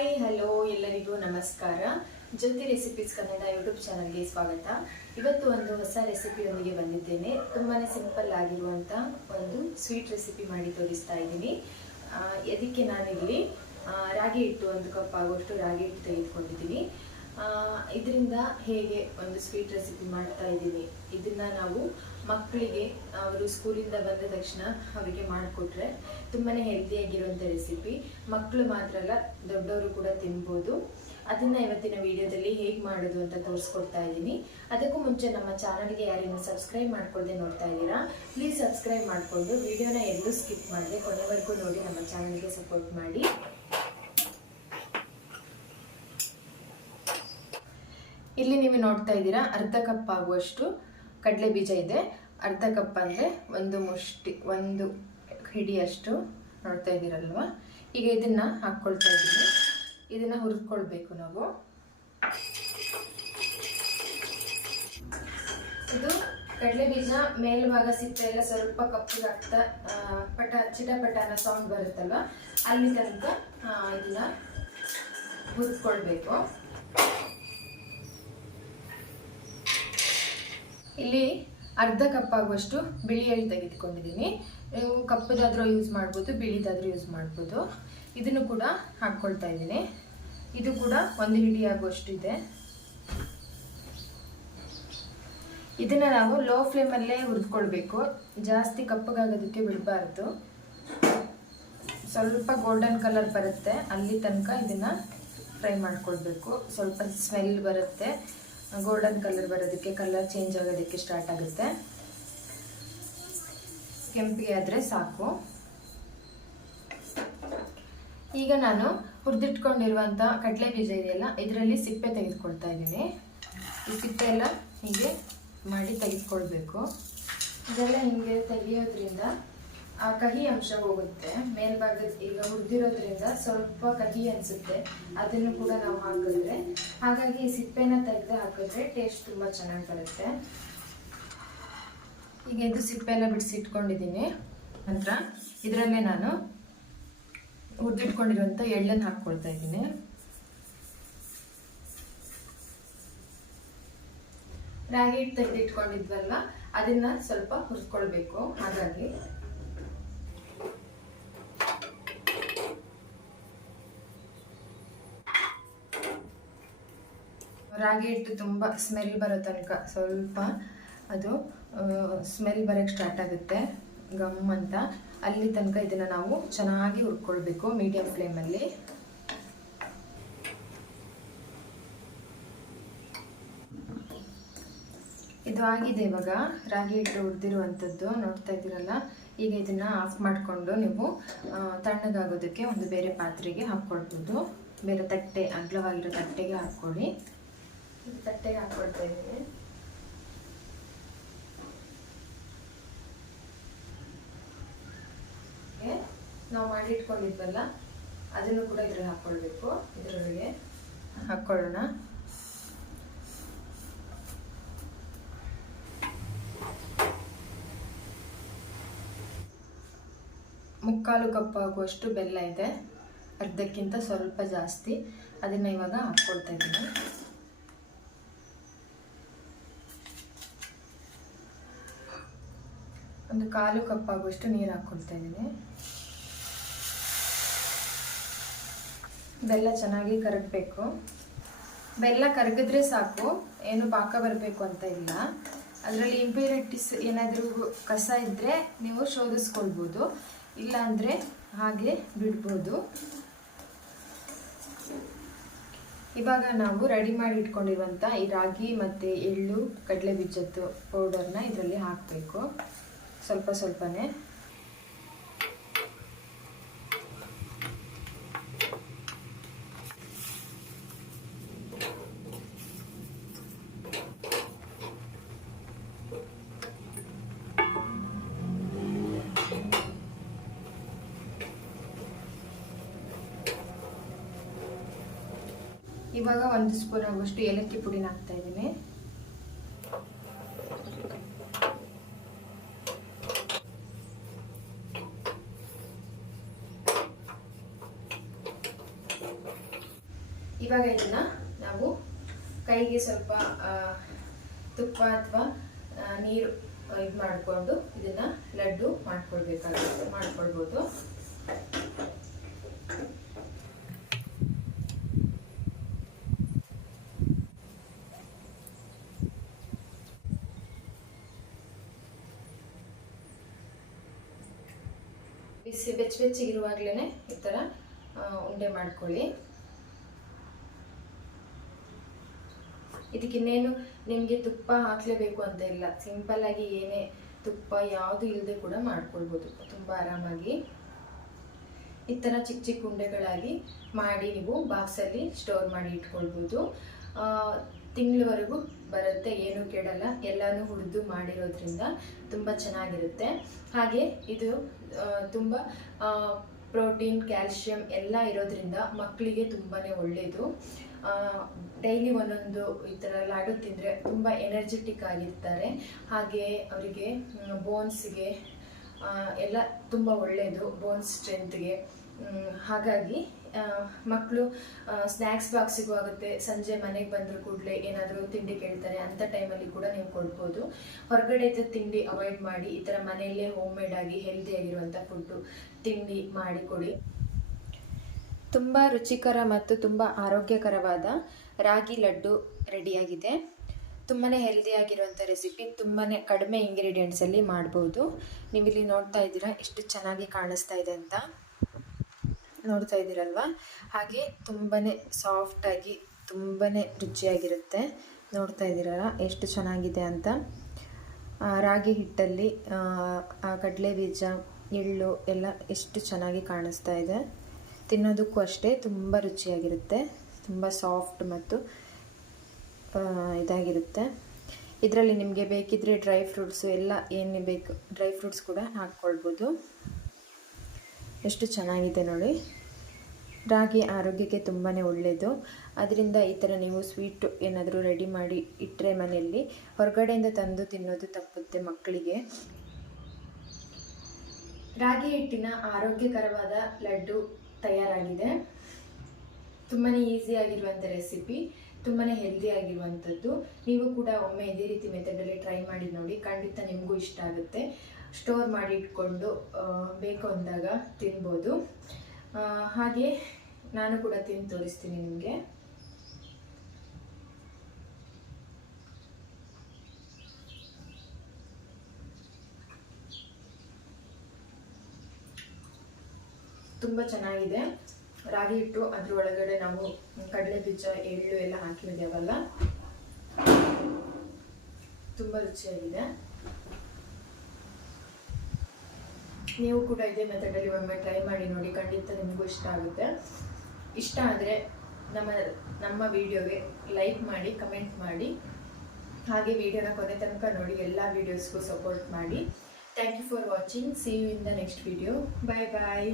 Hi, hello, ಎಲ್ಲರಿಗೂ ನಮಸ್ಕಾರ. ಜ್ಯೋತಿ recipes Kannada YouTube ಚಾನಲ್ಗೆ ಸ್ವಾಗತ. ಇವತ್ತು ಒಂದು ಹೊಸ ರೆಸಿಪಿಯೊಂದಿಗೆ ಬಂದಿದ್ದೇನೆ. ತುಂಬಾ ಸಿಂಪಲ್ ಆಗಿರುವಂಥ ಒಂದು ಸ್ವೀಟ್ ರೆಸಿಪಿ ಮಾಡಿ ತೋರಿಸ್ತಾ ಇದ್ದೀನಿ. ಅದಕ್ಕೆ ನಾನಿಲ್ಲಿ? ರಾಗಿ ಹಿಟ್ಟು ಒಂದು ಕಪ್ ಆಗುವಷ್ಟು ರಾಗಿ ಹಿಟ್ಟು ತೆಗೆದುಕೊಂಡಿದ್ದೀನಿ. ಇದರಿಂದ ಹೇಗೆ ಒಂದು ಸ್ವೀಟ್ ರೆಸಿಪಿ ಮಾಡ್ತಾ ಇದ್ದೀನಿ. ಇದನ್ನ ನಾವು ಮಕ್ಕಳಿಗೆ ಅವರು ಸ್ಕೂಲಿಂದ ಬಂದ ತಕ್ಷಣ ಅವರಿಗೆ ಮಾಡಿಕೊಟ್ರೆ ತುಂಬಾ ಹೆಲ್ದಿಯಾಗಿರುವಂಥ ರೆಸಿಪಿ ಮಕ್ಕಳು ಮಾತ್ರ ಅಲ್ಲ, ದೊಡ್ಡವರು ಕೂಡ ತಿನ್ಬೋದು. ಅದನ್ನ ಇವತ್ತಿನ ವಿಡಿಯೋದಲ್ಲಿ ಹೇಗೆ ಮಾಡೋದು ಅಂತ ತೋರಿಸ್ಕೊಡ್ತಾ ಇದ್ದೀನಿ. ಅದಕ್ಕೂ ಮುಂಚೆ ನಮ್ಮ ಚಾನಲ್ಗೆ ಯಾರೇನು ಸಬ್ಸ್ಕ್ರೈಬ್ ಮಾಡ್ಕೊಳ್ಳದೆ ನೋಡ್ತಾ ಇದ್ದೀರಾ? ಪ್ಲೀಸ್ ಸಬ್ಸ್ಕ್ರೈಬ್ ಮಾಡಿಕೊಂಡು ವಿಡಿಯೋನ ಎಲ್ಲೂ ಸ್ಕಿಪ್ ಮಾಡಿದೆ ಕೊನೆವರೆಗೂ ನೋಡಿ ನಮ್ಮ ಚಾನಲ್ಗೆ ಸಪೋರ್ಟ್ ಮಾಡಿ. ಇಲ್ಲಿ ನೀವು ನೋಡ್ತಾ ಇದ್ದೀರಾ, ಅರ್ಧ ಕಪ್ ಆಗುವಷ್ಟು ಕಡಲೆ ಬೀಜ ಇದೆ. ಅರ್ಧ ಕಪ್ ಅಂದರೆ ಒಂದು ಮುಷ್ಟಿ, ಒಂದು ಹಿಡಿಯಷ್ಟು ನೋಡ್ತಾ ಇದ್ದೀರಲ್ವ? ಈಗ ಇದನ್ನು ಹಾಕ್ಕೊಳ್ತಾ ಇದ್ದೀನಿ. ಇದನ್ನು ಹುರಿದ್ಕೊಳ್ಬೇಕು ನಾವು. ಇದು ಕಡಲೆ ಬೀಜ ಮೇಲ್ಭಾಗ ಸಿಪ್ಪೆ ಎಲ್ಲ ಸ್ವಲ್ಪ ಕಪ್ಪಿಗಾಗ್ತಾ ಪಟ ಚಿಟಪಟ ಅನ್ನೋ ಸೌಂಡ್ ಬರುತ್ತಲ್ವ? ಅಲ್ಲಿ ತನಕ ಇದನ್ನ ಹುರಿದ್ಕೊಳ್ಬೇಕು. ಇಲ್ಲಿ ಅರ್ಧ ಕಪ್ ಆಗುವಷ್ಟು ಬಿಳಿ ಎಳ್ಳು ತೆಗೆದುಕೊಂಡಿದ್ದೀನಿ. ನೀವು ಕಪ್ಪದಾದರೂ ಯೂಸ್ ಮಾಡ್ಬೋದು, ಬಿಳಿದಾದರೂ ಯೂಸ್ ಮಾಡ್ಬೋದು. ಇದನ್ನು ಕೂಡ ಹಾಕ್ಕೊಳ್ತಾ ಇದ್ದೀನಿ. ಇದು ಕೂಡ ಒಂದು ಹಿಡಿ ಆಗುವಷ್ಟು ಇದೆ. ಇದನ್ನು ನಾವು ಲೋ ಫ್ಲೇಮಲ್ಲೇ ಹುರಿದ್ಕೊಳ್ಬೇಕು. ಜಾಸ್ತಿ ಕಪ್ಪಗಾಗೋದಕ್ಕೆ ಬಿಡಬಾರ್ದು. ಸ್ವಲ್ಪ ಗೋಲ್ಡನ್ ಕಲರ್ ಬರುತ್ತೆ. ಅಲ್ಲಿ ತನಕ ಇದನ್ನು ಫ್ರೈ ಮಾಡ್ಕೊಳ್ಬೇಕು. ಸ್ವಲ್ಪ ಸ್ಮೆಲ್ ಬರುತ್ತೆ. ಗೋಲ್ಡನ್ ಕಲರ್ ಬರೋದಕ್ಕೆ ಕಲರ್ ಚೇಂಜ್ ಆಗೋದಕ್ಕೆ ಸ್ಟಾರ್ಟ್ ಆಗುತ್ತೆ. ಕೆಂಪಿಗೆ ಆದರೆ ಸಾಕು. ಈಗ ನಾನು ಹುರಿದಿಟ್ಕೊಂಡಿರುವಂಥ ಕಡಲೆ ಬೀಜ ಇದೆಯಲ್ಲ, ಇದರಲ್ಲಿ ಸಿಪ್ಪೆ ತೆಗೆದುಕೊಳ್ತಾ ಇದ್ದೀನಿ. ಈ ಸಿಪ್ಪೆ ಎಲ್ಲ ಹೀಗೆ ಮಾಡಿ ತೆಗೆದುಕೊಳ್ಬೇಕು. ಇದೆಲ್ಲ ಹೀಗೆ ತೆಗೆಯೋದ್ರಿಂದ ಆ ಕಹಿ ಅಂಶ ಹೋಗುತ್ತೆ. ಮೇಲ್ಭಾಗದ ಈಗ ಹುರಿದಿರೋದ್ರಿಂದ ಸ್ವಲ್ಪ ಕಹಿ ಅನಿಸುತ್ತೆ. ಅದನ್ನು ಕೂಡ ನಾವು ಹಾಕಿದ್ರೆ, ಹಾಗಾಗಿ ಸಿಪ್ಪೆನ ತೆಗೆದು ಹಾಕಿದ್ರೆ ಟೇಸ್ಟ್ ತುಂಬ ಚೆನ್ನಾಗಿ ಬರುತ್ತೆ. ಈಗ ಇದು ಸಿಪ್ಪೆ ಎಲ್ಲ ಬಿಡಿಸಿಟ್ಕೊಂಡಿದ್ದೀನಿ. ನಂತರ ಇದರಲ್ಲೇ ನಾನು ಹುರಿದಿಟ್ಕೊಂಡಿರುವಂಥ ಎಳ್ಳನ್ನು ಹಾಕ್ಕೊಳ್ತಾ ಇದ್ದೀನಿ. ರಾಗಿ ಹಿಟ್ಟು ತೆಗೆದಿಟ್ಕೊಂಡಿದ್ವಲ್ಲ, ಅದನ್ನ ಸ್ವಲ್ಪ ಹುರ್ಕೊಳ್ಬೇಕು ಹಾಗಾಗಿ ರಾಗಿ ಹಿಟ್ಟು ತುಂಬ ಸ್ಮೆಲ್ ಬರೋ ತನಕ ಸ್ವಲ್ಪ ಅದು ಸ್ಮೆಲ್ ಬರೋಕ್ಕೆ ಸ್ಟಾರ್ಟ್ ಆಗುತ್ತೆ ಗಮ್ ಅಂತ. ಅಲ್ಲಿ ತನಕ ಇದನ್ನು ನಾವು ಚೆನ್ನಾಗಿ ಹುರ್ಕೊಳ್ಬೇಕು ಮೀಡಿಯಂ ಫ್ಲೇಮಲ್ಲಿ ಇದು ಆಗಿದೆ ಇವಾಗ, ರಾಗಿ ಹಿಟ್ಟು ಹುರಿದಿರುವಂಥದ್ದು, ನೋಡ್ತಾ ಇದ್ದೀರಲ್ಲ? ಈಗ ಇದನ್ನು ಆಫ್ ಮಾಡಿಕೊಂಡು ನೀವು ತಣ್ಣಗಾಗೋದಕ್ಕೆ ಒಂದು ಬೇರೆ ಪಾತ್ರೆಗೆ ಹಾಕ್ಕೊಳ್ಬೋದು. ಬೇರೆ ತಟ್ಟೆ, ಅಗ್ಲವಾಗಿರೋ ತಟ್ಟೆಗೆ ಹಾಕ್ಕೊಳ್ಳಿ. ತಟ್ಟೆಗೆ ಹಾಕ್ಕೊಳ್ತಾ ಇದ್ದೀನಿ. ನಾವು ಮಾಡಿ ಇಟ್ಕೊಂಡಿದ್ವಲ್ಲ ಅದನ್ನು ಕೂಡ ಇದ್ರಲ್ಲಿ ಹಾಕ್ಕೊಳ್ಬೇಕು ಇದರೊಳಗೆ. ಹಾಕ್ಕೊಳ್ಳೋಣ ಮುಕ್ಕಾಲು ಕಪ್ ಆಗುವಷ್ಟು ಬೆಲ್ಲ ಇದೆ. ಅರ್ಧಕ್ಕಿಂತ ಸ್ವಲ್ಪ ಜಾಸ್ತಿ. ಅದನ್ನು ಇವಾಗ ಹಾಕ್ಕೊಳ್ತಾ ಇದ್ದೀನಿ. ಒಂದು ಕಾಲು ಕಪ್ ಆಗುವಷ್ಟು ನೀರು ಹಾಕ್ಕೊಳ್ತಾ ಇದ್ದೀನಿ. ಬೆಲ್ಲ ಚೆನ್ನಾಗಿ ಕರಗಬೇಕು. ಬೆಲ್ಲ ಕರಗಿದ್ರೆ ಸಾಕು, ಏನು ಪಾಕ ಬರಬೇಕು ಅಂತ ಇಲ್ಲ. ಅದರಲ್ಲಿ ಇಂಪ್ಯೂರಿಟೀಸ್ ಏನಾದರೂ ಕಸ ಇದ್ದರೆ ನೀವು ಶೋಧಿಸ್ಕೊಳ್ಬೋದು. ಇಲ್ಲಾಂದರೆ ಹಾಗೆ ಬಿಡ್ಬೋದು. ಇವಾಗ ನಾವು ರೆಡಿ ಮಾಡಿ ಇಟ್ಕೊಂಡಿರುವಂಥ ಈ ರಾಗಿ ಮತ್ತು ಎಳ್ಳು ಕಡಲೆ ಬೀಜದ್ದು ಪೌಡರ್ನ ಇದರಲ್ಲಿ ಹಾಕಬೇಕು. ಸ್ವಲ್ಪ ಸ್ವಲ್ಪನೇ. ಇವಾಗ ಒಂದು ಸ್ಪೂನ್ ಆಗುವಷ್ಟು ಏಲಕ್ಕಿ ಪುಡಿನ ಹಾಕ್ತಾ ಇದ್ದೀನಿ. ಇವಾಗ ಇದನ್ನ ನಾವು ಕೈಗೆ ಸ್ವಲ್ಪ ತುಪ್ಪ ಅಥವಾ ನೀರು ಇದು ಮಾಡಿಕೊಂಡು ಇದನ್ನ ಲಡ್ಡು ಮಾಡ್ಕೊಳ್ಬೇಕಾಗುತ್ತೆ, ಮಾಡ್ಕೊಳ್ಬೋದು. ಬಿಸಿ, ಬೆಚ್ಚ ಬೆಚ್ಚಗಿರುವಾಗಲೇ ಈ ಥರ ಉಂಡೆ ಮಾಡ್ಕೊಳ್ಳಿ. ಇದಕ್ಕಿನ್ನೇನು ನಿಮಗೆ ತುಪ್ಪ ಹಾಕಲೇಬೇಕು ಅಂತ ಇಲ್ಲ. ಸಿಂಪಲ್ ಆಗಿ ಏನೇ ತುಪ್ಪ ಯಾವುದು ಇಲ್ಲದೆ ಕೂಡ ಮಾಡ್ಕೊಳ್ಬೋದು. ತುಂಬ ಆರಾಮಾಗಿ. ಈ ಥರ ಚಿಕ್ಕ ಚಿಕ್ಕ ಉಂಡೆಗಳಾಗಿ ಮಾಡಿ ನೀವು ಬಾಕ್ಸಲ್ಲಿ ಸ್ಟೋರ್ ಮಾಡಿ ಇಟ್ಕೊಳ್ಬೋದು. ತಿಂಗಳವರೆಗೂ ಬರುತ್ತೆ, ಏನೂ ಕೆಡಲ್ಲ ಎಲ್ಲನೂ ಹುರಿದು ಮಾಡಿರೋದ್ರಿಂದ ತುಂಬ ಚೆನ್ನಾಗಿರುತ್ತೆ. ಹಾಗೆ ಇದು ತುಂಬ ಪ್ರೋಟೀನ್, ಕ್ಯಾಲ್ಶಿಯಂ ಎಲ್ಲ ಇರೋದ್ರಿಂದ ಮಕ್ಕಳಿಗೆ ತುಂಬಾ ಒಳ್ಳೆಯದು ಡೈಲಿ ಒಂದೊಂದು ಈ ಥರ ಲಾಡು ತಿಂದರೆ ತುಂಬ ಎನರ್ಜೆಟಿಕ್ ಆಗಿರ್ತಾರೆ. ಹಾಗೆ ಅವರಿಗೆ ಬೋನ್ಸ್ಗೆ ಎಲ್ಲ ತುಂಬ ಒಳ್ಳೆಯದು ಬೋನ್ಸ್ ಸ್ಟ್ರೆಂತ್ಗೆ ಹಾಗಾಗಿ ಮಕ್ಕಳು ಸ್ನ್ಯಾಕ್ಸ್ ಬಾಕ್ಸಿಗೂ ಆಗುತ್ತೆ ಸಂಜೆ ಮನೆಗೆ ಬಂದರೂ ಕೂಡಲೇ ಏನಾದರೂ ತಿಂಡಿ ಕೇಳ್ತಾರೆ ಅಂಥ ಟೈಮಲ್ಲಿ ಕೂಡ ನೀವು ಕೊಡ್ಬೋದು. ಹೊರಗಡೆ ತಿಂಡಿ ಅವಾಯ್ಡ್ ಮಾಡಿ, ಈ ಥರ ಮನೆಯಲ್ಲೇ ಹೋಮ್ ಮೇಡ್ ಆಗಿ ಹೆಲ್ದಿ ಆಗಿರುವಂಥ ಫುಡ್ಡು ತಿಂಡಿ ಮಾಡಿ ಕೊಡಿ. ತುಂಬ ರುಚಿಕರ ಮತ್ತು ತುಂಬ ಆರೋಗ್ಯಕರವಾದ ರಾಗಿ ಲಡ್ಡು ರೆಡಿಯಾಗಿದೆ. ತುಂಬಾ ಹೆಲ್ದಿಯಾಗಿರುವಂಥ ರೆಸಿಪಿ ತುಂಬಾ ಕಡಿಮೆ ಇಂಗ್ರೀಡಿಯೆಂಟ್ಸಲ್ಲಿ ಮಾಡ್ಬೋದು. ನೀವಿಲ್ಲಿ ನೋಡ್ತಾ ಇದ್ದೀರಾ ಎಷ್ಟು ಚೆನ್ನಾಗಿ ಕಾಣಿಸ್ತಾ ಇದೆ ಅಂತ. ನೋಡ್ತಾ ಇದ್ದೀರಲ್ವಾ? ಹಾಗೆ ತುಂಬಾ ಸಾಫ್ಟಾಗಿ ತುಂಬಾ ರುಚಿಯಾಗಿರುತ್ತೆ. ನೋಡ್ತಾ ಇದ್ದೀರಲ್ಲ ಎಷ್ಟು ಚೆನ್ನಾಗಿದೆ ಅಂತ. ರಾಗಿ ಹಿಟ್ಟಲ್ಲಿ ಕಡಲೆ ಬೀಜ ಎಳ್ಳು ಎಲ್ಲ ಎಷ್ಟು ಚೆನ್ನಾಗಿ ಕಾಣಿಸ್ತಾ ಇದೆ. ತಿನ್ನೋದಕ್ಕೂ ಅಷ್ಟೇ ತುಂಬ ರುಚಿಯಾಗಿರುತ್ತೆ, ತುಂಬ ಸಾಫ್ಟ್ ಮತ್ತು ಇದಾಗಿರುತ್ತೆ. ಇದರಲ್ಲಿ ನಿಮಗೆ ಬೇಕಿದ್ದರೆ ಡ್ರೈ ಫ್ರೂಟ್ಸು ಎಲ್ಲ ಏನು ಬೇಕು, ಡ್ರೈ ಫ್ರೂಟ್ಸ್ ಕೂಡ ಹಾಕ್ಕೊಳ್ಬೋದು. ಎಷ್ಟು ಚೆನ್ನಾಗಿದೆ ನೋಡಿ. ರಾಗಿ ಆರೋಗ್ಯಕ್ಕೆ ತುಂಬಾ ಒಳ್ಳೆಯದು ಅದರಿಂದ ಈ ಥರ ನೀವು ಸ್ವೀಟ್ ಏನಾದರೂ ರೆಡಿ ಮಾಡಿ ಇಟ್ಟರೆ ಮನೆಯಲ್ಲಿ ಹೊರಗಡೆಯಿಂದ ತಂದು ತಿನ್ನೋದು ತಪ್ಪುತ್ತೆ ಮಕ್ಕಳಿಗೆ. ರಾಗಿ ಹಿಟ್ಟಿನ ಆರೋಗ್ಯಕರವಾದ ಲಡ್ಡು ತಯಾರಾಗಿದೆ. ತುಂಬಾ ಈಸಿಯಾಗಿರುವಂಥ ರೆಸಿಪಿ ತುಂಬಾ ಹೆಲ್ದಿ ಆಗಿರುವಂಥದ್ದು. ನೀವು ಕೂಡ ಒಮ್ಮೆ ಇದೇ ರೀತಿ ಮೆಥಡಲ್ಲಿ ಟ್ರೈ ಮಾಡಿ ನೋಡಿ, ಖಂಡಿತ ನಿಮಗೂ ಇಷ್ಟ ಆಗುತ್ತೆ. ಸ್ಟೋರ್ ಮಾಡಿ ಇಟ್ಕೊಂಡು ಬೇಕು ಅಂದಾಗ ತಿನ್ಬೋದು. ಹಾಗೆ ನಾನು ಕೂಡ ತಿಂದು ತೋರಿಸ್ತೀನಿ ನಿಮಗೆ. ತುಂಬ ಚೆನ್ನಾಗಿದೆ. ರಾಗಿ ಹಿಟ್ಟು ಅದ್ರ ಒಳಗಡೆ ನಾವು ಕಡಲೆ ಬೀಜ, ಎಳ್ಳು ಎಲ್ಲ ಹಾಕಿದ್ದೇವಲ್ಲ ತುಂಬ ರುಚಿಯಾಗಿದೆ. ನೀವು ಕೂಡ ಇದೇ ಮೆಥಡಲ್ಲಿ ಒಮ್ಮೆ ಟ್ರೈ ಮಾಡಿ ನೋಡಿ, ಖಂಡಿತ ನಿಮಗೂ ಇಷ್ಟ ಆಗುತ್ತೆ. ಇಷ್ಟ ಆದರೆ ನಮ್ಮ ನಮ್ಮ ವಿಡಿಯೋಗೆ ಲೈಕ್ ಮಾಡಿ ಕಮೆಂಟ್ ಮಾಡಿ. ಹಾಗೆ ವಿಡಿಯೋನ ಕೊನೆ ತನಕ ನೋಡಿ, ಎಲ್ಲ ವೀಡಿಯೋಸ್ಗೂ ಸಪೋರ್ಟ್ ಮಾಡಿ. Thank you for watching see you in the next video bye bye